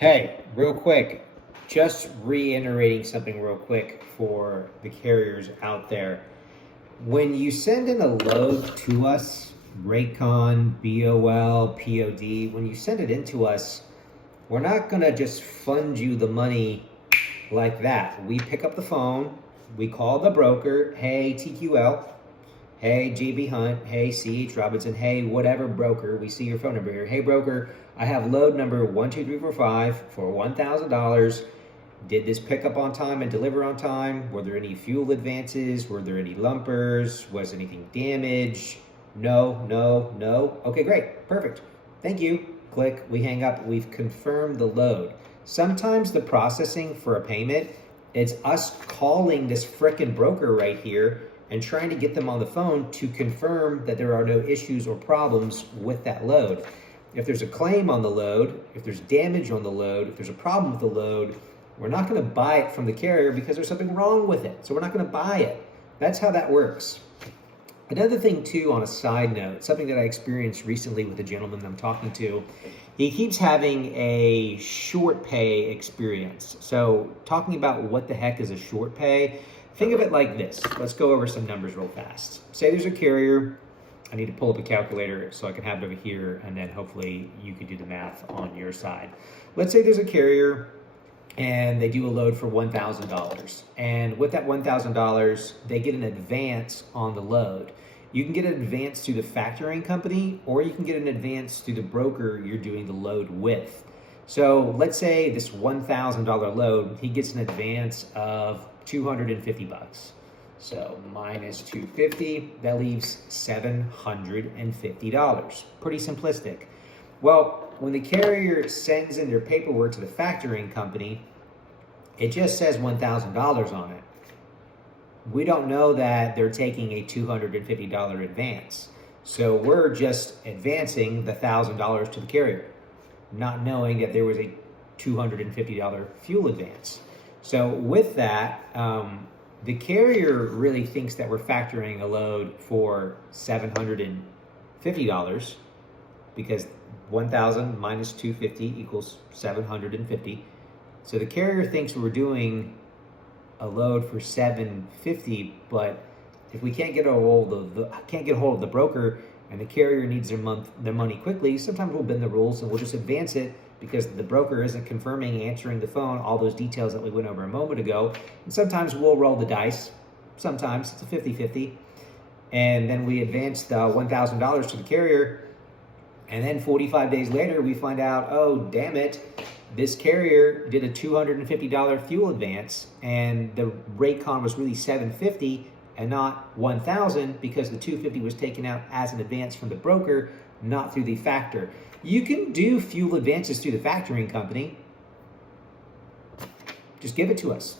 Hey, real quick, just reiterating something real quick for the carriers out there. When you send in a load to us, Raycon, BOL, POD, when you send it into us, we're not going to just fund you the money like that. We pick up the phone, we call the broker, hey, TQL, hey, JB Hunt, hey, CH Robinson, hey, whatever broker, we see your phone number here. Hey, broker, I have load number 12345 for $1,000. Did this pick up on time and deliver on time? Were there any fuel advances? Were there any lumpers? Was anything damaged? No, no, no. Okay, great, perfect. Thank you. Click, we hang up, we've confirmed the load. Sometimes the processing for a payment, it's us calling this frickin' broker right here and trying to get them on the phone to confirm that there are no issues or problems with that load. If there's a claim on the load, if there's damage on the load, if there's a problem with the load, we're not going to buy it from the carrier because there's something wrong with it. So we're not going to buy it. That's how that works. Another thing too, on a side note, something that I experienced recently with a gentleman I'm talking to, he keeps having a short pay experience. So talking about what the heck is a short pay, think of it like this. Let's go over some numbers real fast. Say there's a carrier. I need to pull up a calculator so I can have it over here, and then hopefully you can do the math on your side. Let's say there's a carrier and they do a load for $1,000. And with that $1,000, they get an advance on the load. You can get an advance through the factoring company, or you can get an advance through the broker you're doing the load with. So let's say this $1,000 load, he gets an advance of 250 bucks. So minus 250, that leaves $750. Pretty simplistic. Well, when the carrier sends in their paperwork to the factoring company, it just says $1,000 on it. We don't know that they're taking a $250 advance. So we're just advancing the $1,000 to the carrier, not knowing that there was a $250 fuel advance. So with that, the carrier really thinks that we're factoring a load for $750 because 1,000 minus 250 equals 750. So the carrier thinks we're doing a load for 750, but if we can't get a hold of the broker and the carrier needs their money quickly, sometimes we'll bend the rules and we'll just advance it because the broker isn't confirming, answering the phone, all those details that we went over a moment ago. And sometimes we'll roll the dice. Sometimes it's a 50-50. And then we advance the $1,000 to the carrier. And then 45 days later, we find out, oh, damn it, this carrier did a $250 fuel advance, and the Raycon was really $750 and not $1,000 because the $250 was taken out as an advance from the broker, not through the factor. You can do fuel advances through the factoring company. Just give it to us.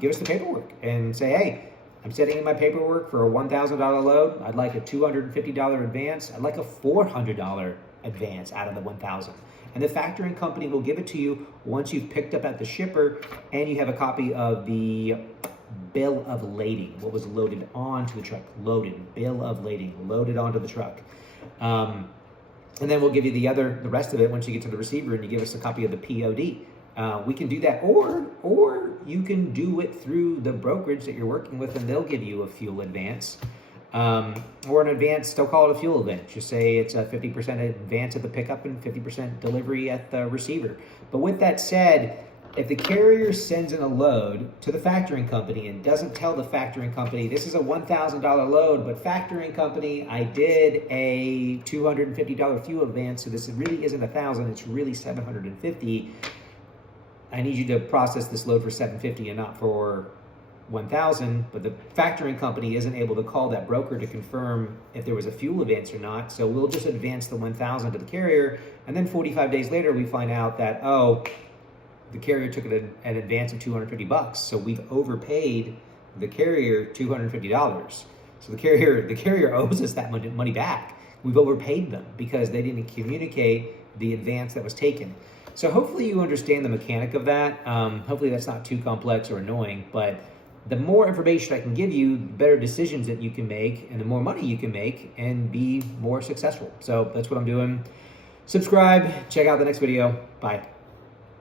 Give us the paperwork and say, hey, I'm setting in my paperwork for a $1,000 load. I'd like a $250 advance. I'd like a $400 advance out of the $1,000. And the factoring company will give it to you once you've picked up at the shipper and you have a copy of the bill of lading, what was loaded onto the truck, bill of lading, loaded onto the truck. And then we'll give you the rest of it once you get to the receiver and you give us a copy of the POD. We can do that, or you can do it through the brokerage that you're working with and they'll give you a fuel advance. Or an advance, they'll call it a fuel advance. Just say it's a 50% advance at the pickup and 50% delivery at the receiver. But with that said, if the carrier sends in a load to the factoring company and doesn't tell the factoring company, this is a $1,000 load, but factoring company, I did a $250 fuel advance, so this really isn't $1,000, it's really $750. I need you to process this load for $750 and not for $1,000, but the factoring company isn't able to call that broker to confirm if there was a fuel advance or not, so we'll just advance the $1,000 to the carrier, and then 45 days later we find out that, oh, the carrier took an advance of 250 bucks, so we've overpaid the carrier $250. So the carrier owes us that money back. We've overpaid them because they didn't communicate the advance that was taken. So hopefully you understand the mechanic of that. Hopefully that's not too complex or annoying, but the more information I can give you, the better decisions that you can make and the more money you can make and be more successful. So that's what I'm doing. Subscribe, check out the next video. Bye.